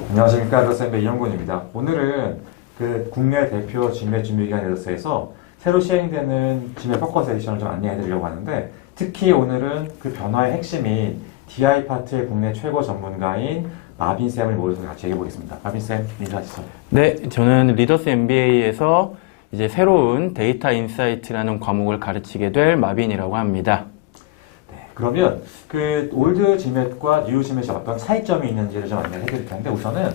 안녕하십니까. 로쌤의 이영곤입니다. 오늘은 국내 대표 GMAT 준비기관 에서에서 새로 시행되는 GMAT 포커스 에디션을 좀 안내해 드리려고 하는데, 특히 오늘은 그 변화의 핵심인 DI 파트의 국내 최고 전문가인 마빈쌤을 모셔서 같이 얘기해 보겠습니다. 마빈쌤, 인사하시죠. 네, 저는 리더스 MBA에서 이제 새로운 데이터 인사이트라는 과목을 가르치게 될 마빈이라고 합니다. 그러면 그 올드 GMAT과 뉴 GMAT이 어떤 차이점이 있는지를 좀 안내해 드릴 텐데, 우선은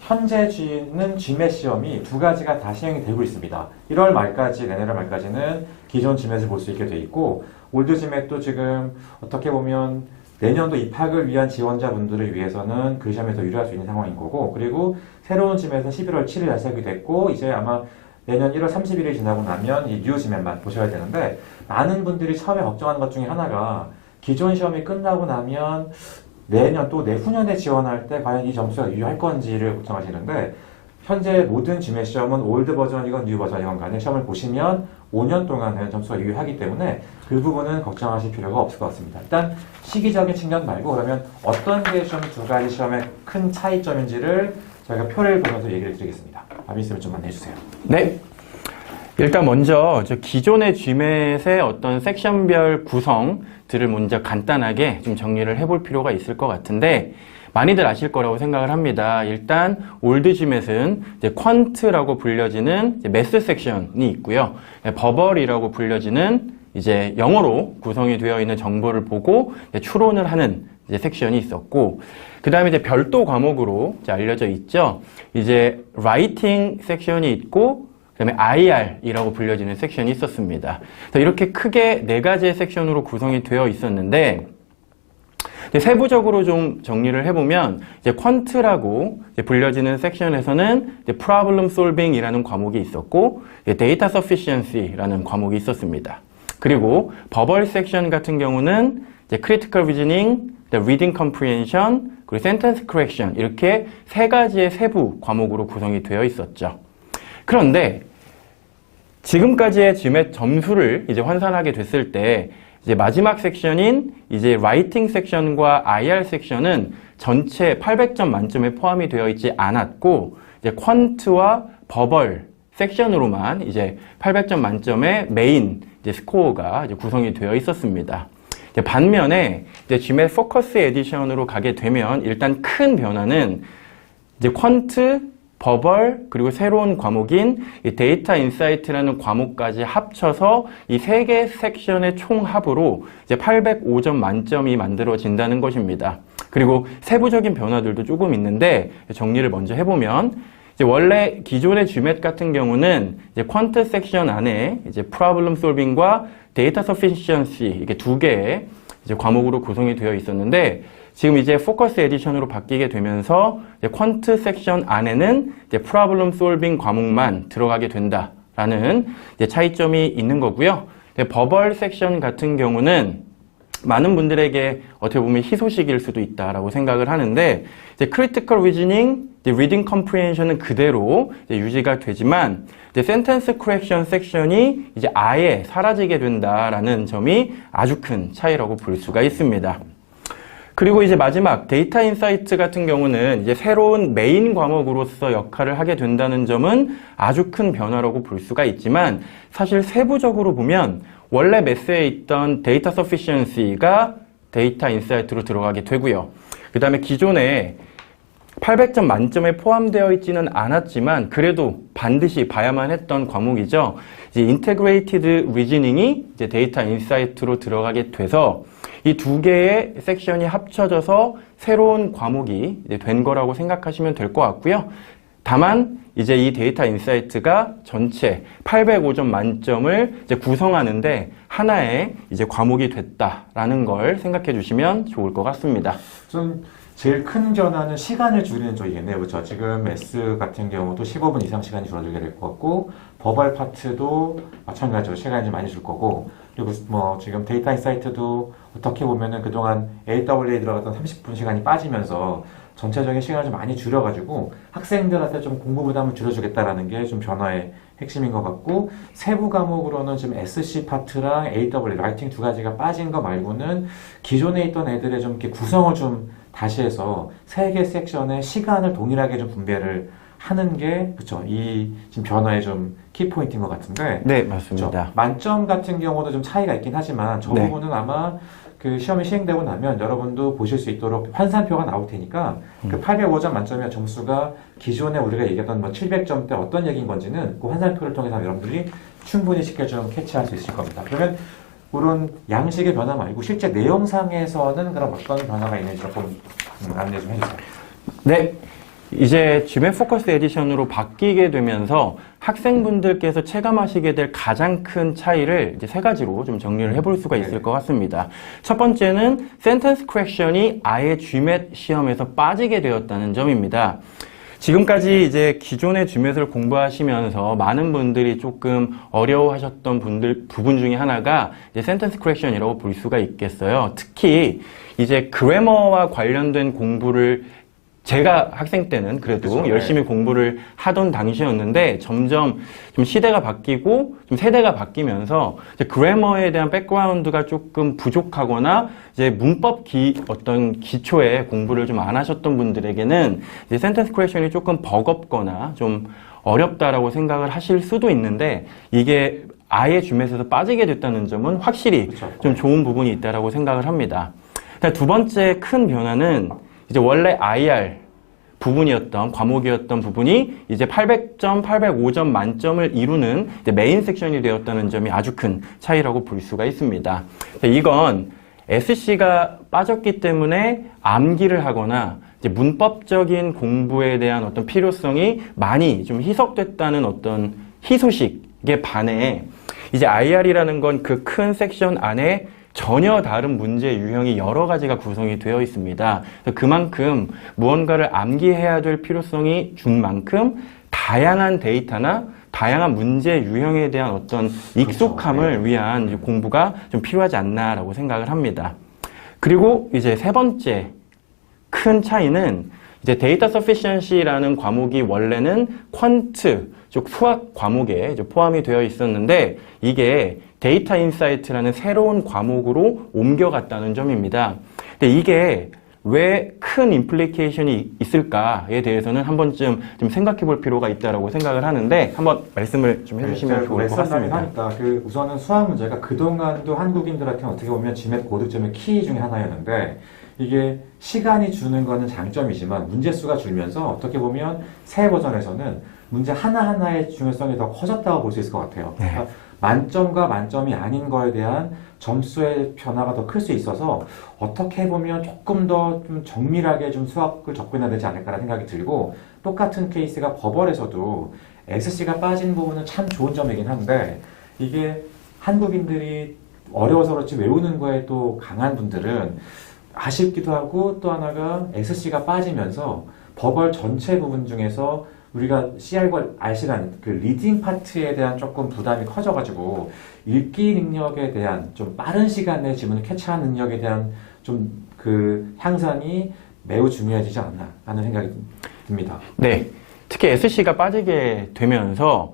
현재는 GMAT 시험이 두 가지가 다 시행이 되고 있습니다. 1월 말까지, 내년 1월 말까지는 기존 GMAT을 볼 수 있게 돼 있고, 올드 GMAT도 지금 어떻게 보면 내년도 입학을 위한 지원자분들을 위해서는 그 시험에 더 유리할 수 있는 상황인 거고, 그리고 새로운 GMAT은 11월 7일 시작이 됐고, 이제 아마 내년 1월 30일이 지나고 나면 이 뉴 GMAT만 보셔야 되는데, 많은 분들이 처음에 걱정하는 것 중에 하나가 기존 시험이 끝나고 나면 내년 또 내후년에 지원할 때 과연 이 점수가 유효할 건지를 걱정하시는데, 현재 모든 GMAT 시험은 올드 버전이건 뉴 버전이건 간에 시험을 보시면 5년 동안은 점수가 유효하기 때문에 그 부분은 걱정하실 필요가 없을 것 같습니다. 일단 시기적인 측면 말고, 그러면 어떤 게 시험 두 가지 시험의 큰 차이점인지를 저희가 표를 보면서 얘기를 드리겠습니다. 아비쌤을 좀 안내해 주세요. 네. 일단 먼저 기존의 GMAT의 어떤 섹션별 구성들을 먼저 간단하게 좀 정리를 해볼 필요가 있을 것 같은데, 많이들 아실 거라고 생각을 합니다. 일단 올드 GMAT은 이제 퀀트라고 불려지는 매스 섹션이 있고요. 버벌이라고 불려지는 이제 영어로 구성이 되어 있는 정보를 보고 추론을 하는 이제 섹션이 있었고, 그 다음에 이제 별도 과목으로 이제 알려져 있죠. 이제 라이팅 섹션이 있고, 그 다음에 IR이라고 불려지는 섹션이 있었습니다. 그래서 이렇게 크게 네 가지의 섹션으로 구성이 되어 있었는데, 세부적으로 좀 정리를 해보면, 이제 퀀트라고 이제 불려지는 섹션에서는 이제 Problem Solving이라는 과목이 있었고, Data Sufficiency라는 과목이 있었습니다. 그리고 버벌 섹션 같은 경우는 이제 Critical Reasoning, Reading Comprehension, 그리고 Sentence Correction, 이렇게 세 가지의 세부 과목으로 구성이 되어 있었죠. 그런데 지금까지의 GMAT 점수를 이제 환산하게 됐을 때, 이제 마지막 섹션인 이제 라이팅 섹션과 IR 섹션은 전체 800점 만점에 포함이 되어 있지 않았고, 이제 퀀트와 버벌 섹션으로만 이제 800점 만점의 메인 이제 스코어가 이제 구성이 되어 있었습니다. 이제 반면에 이제 GMAT 포커스 에디션으로 가게 되면 일단 큰 변화는 이제 퀀트, 버벌, 그리고 새로운 과목인 이 데이터 인사이트라는 과목까지 합쳐서 이 세 개 섹션의 총합으로 이제 805점 만점이 만들어진다는 것입니다. 그리고 세부적인 변화들도 조금 있는데, 정리를 먼저 해보면, 이제 원래 기존의 GMAT 같은 경우는 이제 퀀트 섹션 안에 이제 프로블럼 솔빙과 데이터 서피시언시, 이게 두 개의 이제 과목으로 구성이 되어 있었는데, 지금 이제 포커스 에디션으로 바뀌게 되면서 이제 퀀트 섹션 안에는 이제 프로블럼 솔빙 과목만 들어가게 된다라는 이제 차이점이 있는 거고요. 버벌 섹션 같은 경우는 많은 분들에게 어떻게 보면 희소식일 수도 있다라고 생각을 하는데, 이제 Critical Reasoning, 이제 Reading Comprehension은 그대로 이제 유지가 되지만, 이제 Sentence Correction 섹션이 이제 아예 사라지게 된다라는 점이 아주 큰 차이라고 볼 수가 있습니다. 그리고 이제 마지막 데이터 인사이트 같은 경우는 이제 새로운 메인 과목으로서 역할을 하게 된다는 점은 아주 큰 변화라고 볼 수가 있지만, 사실 세부적으로 보면 원래 매스에 있던 데이터 서피시언시가 데이터 인사이트로 들어가게 되고요. 그 다음에 기존에 800점 만점에 포함되어 있지는 않았지만 그래도 반드시 봐야만 했던 과목이죠. 이제 인테그레이티드 리즈닝이 이제 데이터 인사이트로 들어가게 돼서 이 두 개의 섹션이 합쳐져서 새로운 과목이 이제 된 거라고 생각하시면 될 것 같고요. 다만 이제 이 데이터 인사이트가 전체 805점 만점을 이제 구성하는데 하나의 이제 과목이 됐다라는 걸 생각해 주시면 좋을 것 같습니다. 좀 제일 큰 변화는 시간을 줄이는 쪽이겠네요. 그렇죠? 지금 S 같은 경우도 15분 이상 시간이 줄어들게 될 것 같고, 버벌 파트도 마찬가지로 시간이 좀 많이 줄 거고, 그리고 뭐 지금 데이터 인사이트도 어떻게 보면은 그동안 AW에 들어갔던 30분 시간이 빠지면서 전체적인 시간을 좀 많이 줄여가지고 학생들한테 좀 공부 부담을 줄여주겠다라는 게 좀 변화의 핵심인 것 같고, 세부 과목으로는 지금 SC 파트랑 AW 라이팅 두 가지가 빠진 거 말고는 기존에 있던 애들의 좀 이렇게 구성을 좀 다시 해서 세 개 섹션의 시간을 동일하게 좀 분배를 하는 게 그렇죠. 이 지금 변화의 좀 키포인트인 것 같은데. 네, 그렇죠. 맞습니다. 만점 같은 경우도 좀 차이가 있긴 하지만 저 네. 부분은 아마 그 시험이 시행되고 나면 여러분도 보실 수 있도록 환산표가 나올 테니까 그 805점 만점의 점수가 기존에 우리가 얘기했던 뭐 700점대 어떤 얘기인 건지는 그 환산표를 통해서 여러분들이 충분히 쉽게 좀 캐치할 수 있을 겁니다. 그러면 그런 양식의 변화 말고 실제 내용상에서는 그럼 어떤 변화가 있는지 조금 안내 좀 해주세요. 네. 이제 GMAT 포커스 에디션으로 바뀌게 되면서 학생분들께서 체감하시게 될 가장 큰 차이를 이제 세 가지로 좀 정리를 해볼 수가 있을 것 같습니다. 첫 번째는 센텐스 커렉션이 아예 GMAT 시험에서 빠지게 되었다는 점입니다. 지금까지 이제 기존의 GMAT을 공부하시면서 많은 분들이 조금 어려워하셨던 부분 중에 하나가 이제 센텐스 커렉션이라고 볼 수가 있겠어요. 특히 이제 그래머와 관련된 공부를 제가 학생 때는 그래도 그렇죠. 열심히 공부를 하던 당시였는데 점점 좀 시대가 바뀌고 좀 세대가 바뀌면서 이제 그래머에 대한 백그라운드가 조금 부족하거나 이제 문법 어떤 기초의 공부를 좀 안 하셨던 분들에게는 이제 센텐스 크레션이 조금 버겁거나 좀 어렵다라고 생각을 하실 수도 있는데 이게 아예 GMAT에서 빠지게 됐다는 점은 확실히 그렇죠. 좀 좋은 부분이 있다라고 생각을 합니다. 두 번째 큰 변화는 이제 원래 IR 부분이었던 과목이었던 부분이 이제 800점, 805점 만점을 이루는 이제 메인 섹션이 되었다는 점이 아주 큰 차이라고 볼 수가 있습니다. 이건 SC가 빠졌기 때문에 암기를 하거나 이제 문법적인 공부에 대한 어떤 필요성이 많이 좀 희석됐다는 어떤 희소식에 반해 이제 IR이라는 건 그 큰 섹션 안에 전혀 다른 문제 유형이 여러 가지가 구성이 되어 있습니다. 그만큼 무언가를 암기해야 될 필요성이 준 만큼 다양한 데이터나 다양한 문제 유형에 대한 어떤 익숙함을 위한 이제 공부가 좀 필요하지 않나라고 생각을 합니다. 그리고 이제 세 번째 큰 차이는 이제 데이터 서피션시라는 과목이 원래는 퀀트, 즉 수학 과목에 이제 포함이 되어 있었는데 이게 데이터 인사이트라는 새로운 과목으로 옮겨갔다는 점입니다. 근데 이게 왜 큰 임플리케이션이 있을까에 대해서는 한 번쯤 좀 생각해 볼 필요가 있다고 생각을 하는데 한번 말씀을 좀 해주시면 좋을 것 같습니다. 하니까 우선은 수학 문제가 그동안도 한국인들한테는 어떻게 보면 GMAT 고득점의 키 중에 하나였는데 이게 시간이 주는 거는 장점이지만 문제 수가 줄면서 어떻게 보면 새 버전에서는 문제 하나하나의 중요성이 더 커졌다고 볼 수 있을 것 같아요. 네. 그러니까 만점과 만점이 아닌 거에 대한 점수의 변화가 더 클 수 있어서 어떻게 보면 조금 더 좀 정밀하게 좀 수학을 접근해야 되지 않을까라는 생각이 들고 똑같은 케이스가 버벌에서도 SC가 빠진 부분은 참 좋은 점이긴 한데 이게 한국인들이 어려워서 그렇지 외우는 거에 또 강한 분들은 아쉽기도 하고 또 하나가 SC가 빠지면서 버벌 전체 부분 중에서 우리가 CR과 RC라는 그 리딩 파트에 대한 조금 부담이 커져가지고 읽기 능력에 대한 좀 빠른 시간에 지문을 캐치하는 능력에 대한 좀 그 향상이 매우 중요해지지 않나 하는 생각이 듭니다. 네. 특히 SC가 빠지게 되면서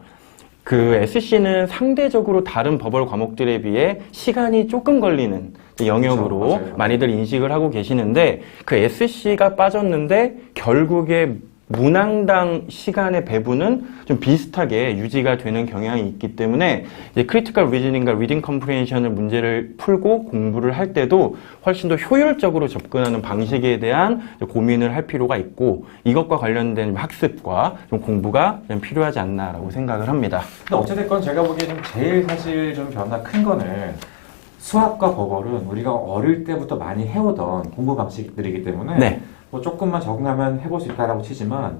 그 SC는 상대적으로 다른 버벌 과목들에 비해 시간이 조금 걸리는 영역으로 그렇죠. 맞아요. 많이들 인식을 하고 계시는데 그 SC가 빠졌는데 결국에 문항당 시간의 배분은 좀 비슷하게 유지가 되는 경향이 있기 때문에 이제 크리티컬 리즈닝과 리딩 컴프레hen션을 문제를 풀고 공부를 할 때도 훨씬 더 효율적으로 접근하는 방식에 대한 고민을 할 필요가 있고 이것과 관련된 학습과 좀 공부가 좀 필요하지 않나라고 생각을 합니다. 근데 어찌됐건 제가 보기에는 제일 사실 좀 변화 큰 거는 수학과 버벌은 우리가 어릴 때부터 많이 해오던 공부 방식들이기 때문에 네. 뭐 조금만 적응하면 해볼 수 있다라고 치지만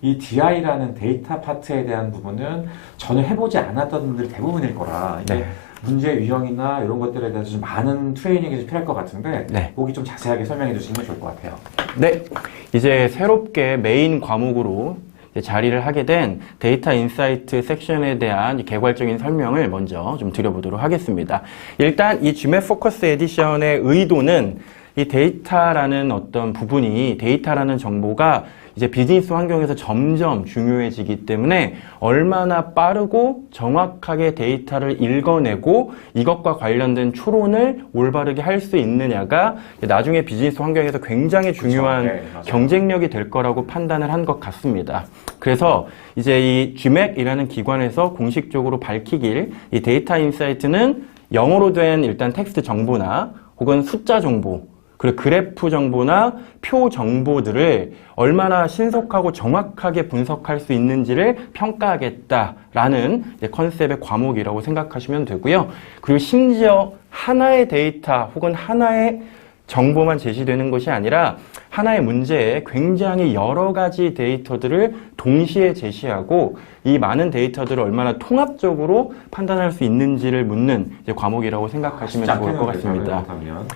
이 DI라는 데이터 파트에 대한 부분은 전혀 해보지 않았던 분들이 대부분일 거라 이게 네. 문제 유형이나 이런 것들에 대해서 좀 많은 트레이닝이 좀 필요할 것 같은데 네. 거기 좀 자세하게 설명해 주시면 좋을 것 같아요. 네. 이제 새롭게 메인 과목으로 이제 자리를 하게 된 데이터 인사이트 섹션에 대한 개괄적인 설명을 먼저 좀 드려보도록 하겠습니다. 일단 이 GMAT 포커스 에디션의 의도는 이 데이터라는 어떤 부분이, 데이터라는 정보가 이제 비즈니스 환경에서 점점 중요해지기 때문에 얼마나 빠르고 정확하게 데이터를 읽어내고 이것과 관련된 추론을 올바르게 할 수 있느냐가 나중에 비즈니스 환경에서 굉장히 중요한 네, 맞아요. 경쟁력이 될 거라고 판단을 한 것 같습니다. 그래서 이제 이 GMAC이라는 기관에서 공식적으로 밝히길, 이 데이터 인사이트는 영어로 된 일단 텍스트 정보나 혹은 숫자 정보, 그리고 그래프 정보나 표 정보들을 얼마나 신속하고 정확하게 분석할 수 있는지를 평가하겠다라는 컨셉의 과목이라고 생각하시면 되고요. 그리고 심지어 하나의 데이터 혹은 하나의 정보만 제시되는 것이 아니라 하나의 문제에 굉장히 여러 가지 데이터들을 동시에 제시하고 이 많은 데이터들을 얼마나 통합적으로 판단할 수 있는지를 묻는 이제 과목이라고 생각하시면 좋을 것 같습니다.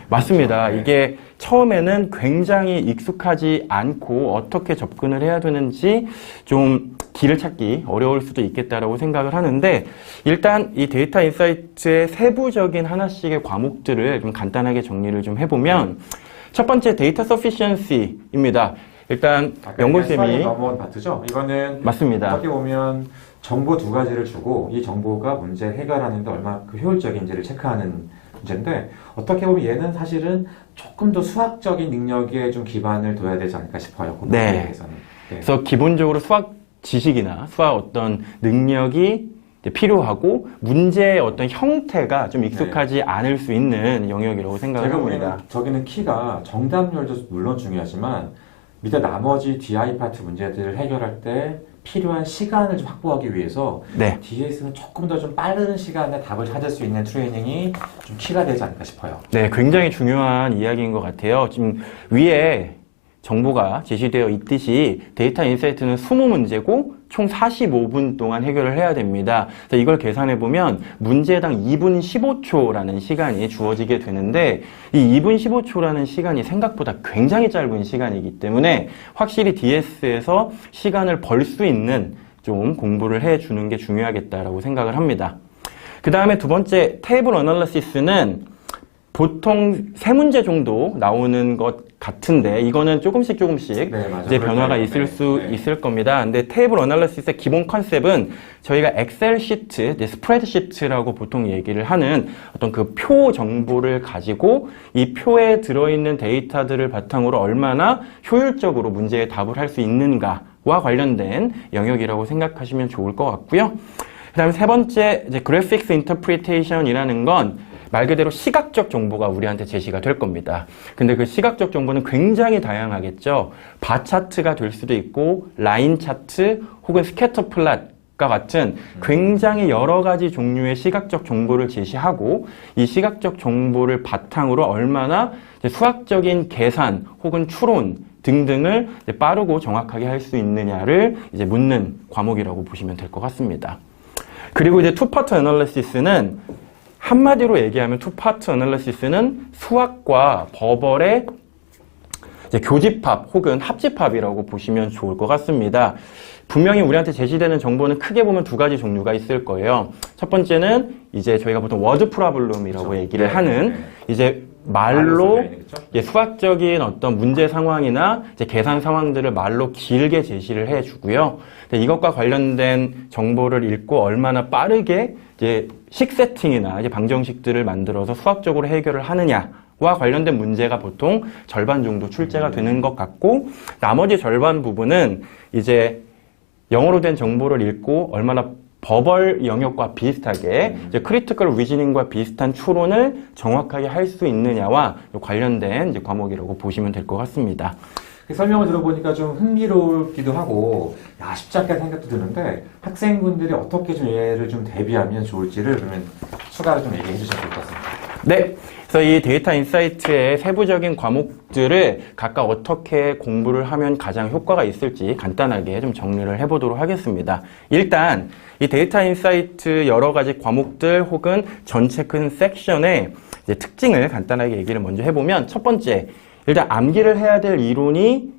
맞습니다. 네. 이게 처음에는 굉장히 익숙하지 않고 어떻게 접근을 해야 되는지 좀 길을 찾기 어려울 수도 있겠다라고 생각을 하는데, 일단 이 데이터 인사이트의 세부적인 하나씩의 과목들을 좀 간단하게 정리를 좀 해보면, 첫 번째 데이터 서피션시입니다. 일단 연구쌤이 넘어온 파트죠. 이거는 맞습니다. 어떻게 보면 정보 두 가지를 주고 이 정보가 문제 해결하는데 얼마나 그 효율적인지를 체크하는 문제인데, 어떻게 보면 얘는 사실은 조금 더 수학적인 능력에 좀 기반을 둬야 되지 않을까 싶어요. 네. 대해서는. 네. 그래서 기본적으로 수학 지식이나 수학 어떤 능력이 이제 필요하고 문제의 어떤 형태가 좀 익숙하지 않을 수 있는 영역이라고 생각을 제가 합니다. 보기에는 저기는 키가 정답률도 물론 중요하지만 밑에 나머지 DI 파트 문제들을 해결할 때 필요한 시간을 좀 확보하기 위해서 네. DS는 조금 더 좀 빠른 시간에 답을 찾을 수 있는 트레이닝이 좀 키가 되지 않을까 싶어요. 네, 굉장히 중요한 이야기인 것 같아요. 지금 위에 정보가 제시되어 있듯이 데이터 인사이트는 20문제고 총 45분 동안 해결을 해야 됩니다. 그래서 이걸 계산해 보면 문제당 2분 15초라는 시간이 주어지게 되는데, 이 2분 15초라는 시간이 생각보다 굉장히 짧은 시간이기 때문에 확실히 DS에서 시간을 벌 수 있는 좀 공부를 해주는 게 중요하겠다라고 생각을 합니다. 그 다음에 두 번째 테이블 어널리시스는 보통 3문제 정도 나오는 것 같은데, 이거는 조금씩 네, 맞아요. 이제 변화가 있을 수 있을 겁니다. 근데 테이블 어널리시스의 기본 컨셉은 저희가 엑셀 시트, 스프레드 시트라고 보통 얘기를 하는 어떤 그 표 정보를 가지고 이 표에 들어있는 데이터들을 바탕으로 얼마나 효율적으로 문제에 답을 할 수 있는가와 관련된 영역이라고 생각하시면 좋을 것 같고요. 그 다음에 세 번째, 이제 그래픽스 인터프리테이션이라는 건 말 그대로 시각적 정보가 우리한테 제시가 될 겁니다. 근데 그 시각적 정보는 굉장히 다양하겠죠. 바 차트가 될 수도 있고, 라인 차트 혹은 스캐터 플랫과 같은 굉장히 여러 가지 종류의 시각적 정보를 제시하고, 이 시각적 정보를 바탕으로 얼마나 이제 수학적인 계산 혹은 추론 등등을 이제 빠르고 정확하게 할 수 있느냐를 이제 묻는 과목이라고 보시면 될 것 같습니다. 그리고 이제 투파트 애널리시스는 한마디로 얘기하면 투파트 애널리시스는 수학과 버벌의 이제 교집합 혹은 합집합이라고 보시면 좋을 것 같습니다. 분명히 우리한테 제시되는 정보는 크게 보면 두 가지 종류가 있을 거예요. 첫 번째는 이제 저희가 보통 워드 프로블럼이라고 그렇죠. 얘기를 네, 하는 네. 이제 말로 그렇죠? 이제 수학적인 어떤 문제 상황이나 이제 계산 상황들을 말로 길게 제시를 해주고요. 이것과 관련된 정보를 읽고 얼마나 빠르게 이제 식 세팅이나 이제 방정식들을 만들어서 수학적으로 해결을 하느냐와 관련된 문제가 보통 절반 정도 출제가 되는 것 같고, 나머지 절반 부분은 이제 영어로 된 정보를 읽고 얼마나 버벌 영역과 비슷하게 이제 크리티컬 리즈닝과 비슷한 추론을 정확하게 할 수 있느냐와 관련된 이제 과목이라고 보시면 될 것 같습니다. 설명을 들어보니까 좀 흥미롭기도 하고, 야, 쉽지 않게 생각도 드는데, 학생분들이 어떻게 좀 얘를 좀 대비하면 좋을지를 그러면 추가로 좀 얘기해 주셔야 될 것 같습니다. 네. 그래서 이 데이터 인사이트의 세부적인 과목들을 각각 어떻게 공부를 하면 가장 효과가 있을지 간단하게 좀 정리를 해보도록 하겠습니다. 일단 이 데이터 인사이트 여러 가지 과목들 혹은 전체 큰 섹션의 이제 특징을 간단하게 얘기를 먼저 해보면, 첫 번째, 일단 암기를 해야 될 이론이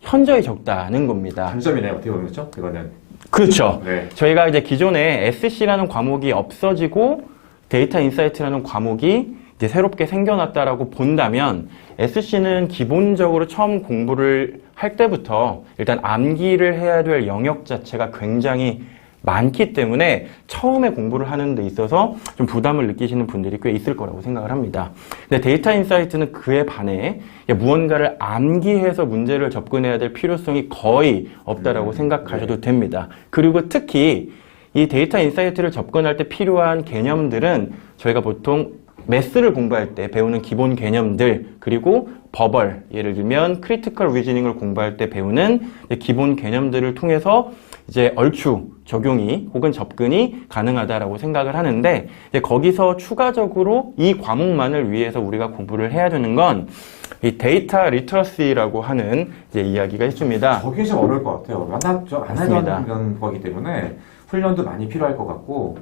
현저히 적다는 겁니다. 장점이네요. 어떻게 보면 그렇죠? 이거는. 그렇죠. 네. 저희가 이제 기존에 SC라는 과목이 없어지고 데이터 인사이트라는 과목이 이제 새롭게 생겨났다라고 본다면 SC는 기본적으로 처음 공부를 할 때부터 일단 암기를 해야 될 영역 자체가 굉장히 많기 때문에 처음에 공부를 하는 데 있어서 좀 부담을 느끼시는 분들이 꽤 있을 거라고 생각을 합니다. 근데 데이터 인사이트는 그에 반해 무언가를 암기해서 문제를 접근해야 될 필요성이 거의 없다라고 생각하셔도 됩니다. 그리고 특히 이 데이터 인사이트를 접근할 때 필요한 개념들은 저희가 보통 매스를 공부할 때 배우는 기본 개념들, 그리고 버벌, 예를 들면 크리티컬 리즈닝을 공부할 때 배우는 기본 개념들을 통해서 이제 얼추 적용이 혹은 접근이 가능하다라고 생각을 하는데, 이제 거기서 추가적으로 이 과목만을 위해서 우리가 공부를 해야 되는 건 이 데이터 리터러시라고 하는 이제 이야기가 있습니다. 저게 좀 어려울 것 같아요. 안 맞습니다. 하던 거기 때문에 훈련도 많이 필요할 것 같고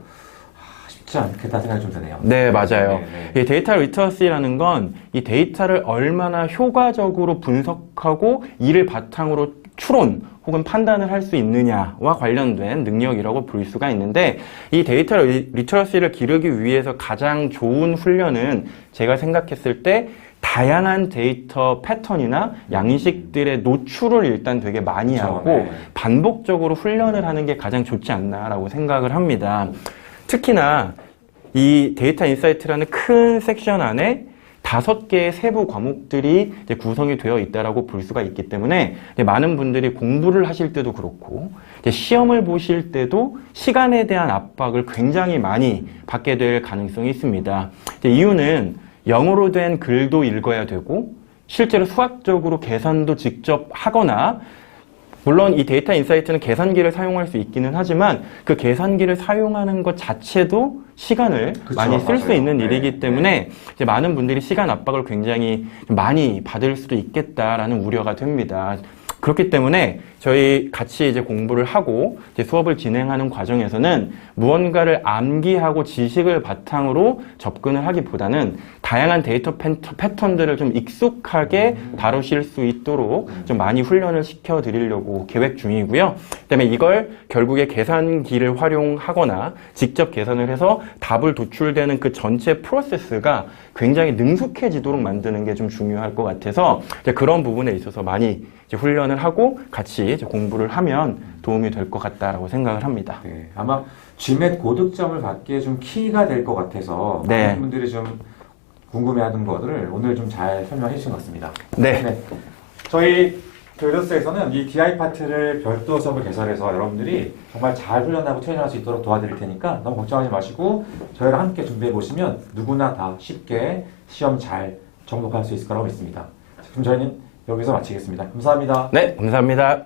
쉽지 않겠다 생각이 좀 드네요. 네, 맞아요. 네. 이 데이터 리터러시라는 건 이 데이터를 얼마나 효과적으로 분석하고 이를 바탕으로 추론 혹은 판단을 할 수 있느냐와 관련된 능력이라고 볼 수가 있는데, 이 데이터 리터러시를 기르기 위해서 가장 좋은 훈련은 제가 생각했을 때 다양한 데이터 패턴이나 양식들의 노출을 일단 되게 많이 그렇죠. 하고 네. 반복적으로 훈련을 하는 게 가장 좋지 않나라고 생각을 합니다. 특히나 이 데이터 인사이트라는 큰 섹션 안에 5개의 세부 과목들이 이제 구성이 되어 있다라고 볼 수가 있기 때문에 많은 분들이 공부를 하실 때도 그렇고 이제 시험을 보실 때도 시간에 대한 압박을 굉장히 많이 받게 될 가능성이 있습니다. 이제 이유는 영어로 된 글도 읽어야 되고 실제로 수학적으로 계산도 직접 하거나, 물론 이 데이터 인사이트는 계산기를 사용할 수 있기는 하지만 그 계산기를 사용하는 것 자체도 시간을 그쵸, 많이 쓸 수 맞아요. 있는 네, 일이기 때문에 이제 많은 분들이 시간 압박을 굉장히 많이 받을 수도 있겠다라는 우려가 됩니다. 그렇기 때문에 저희 같이 이제 공부를 하고 이제 수업을 진행하는 과정에서는 무언가를 암기하고 지식을 바탕으로 접근을 하기보다는 다양한 데이터 패턴들을 좀 익숙하게 다루실 수 있도록 좀 많이 훈련을 시켜 드리려고 계획 중이고요. 그다음에 이걸 결국에 계산기를 활용하거나 직접 계산을 해서 답을 도출되는 그 전체 프로세스가 굉장히 능숙해지도록 만드는 게 좀 중요할 것 같아서 이제 그런 부분에 있어서 많이 이제 훈련을 하고 같이 이제 공부를 하면 도움이 될 것 같다라고 생각을 합니다. 네, 아마 GMAT 고득점을 받기에 좀 키가 될 것 같아서 네. 많은 분들이 좀 궁금해하는 것들을 오늘 좀 잘 설명해 주신 것 같습니다. 네. 저희 교육에서는 이 DI 파트를 별도 수업을 개설해서 여러분들이 정말 잘 훈련하고 트레이닝할 수 있도록 도와드릴 테니까 너무 걱정하지 마시고 저희랑 함께 준비해 보시면 누구나 다 쉽게 시험 잘 정독할 수 있을 거라고 믿습니다. 그럼 저희는 여기서 마치겠습니다. 감사합니다. 네, 감사합니다.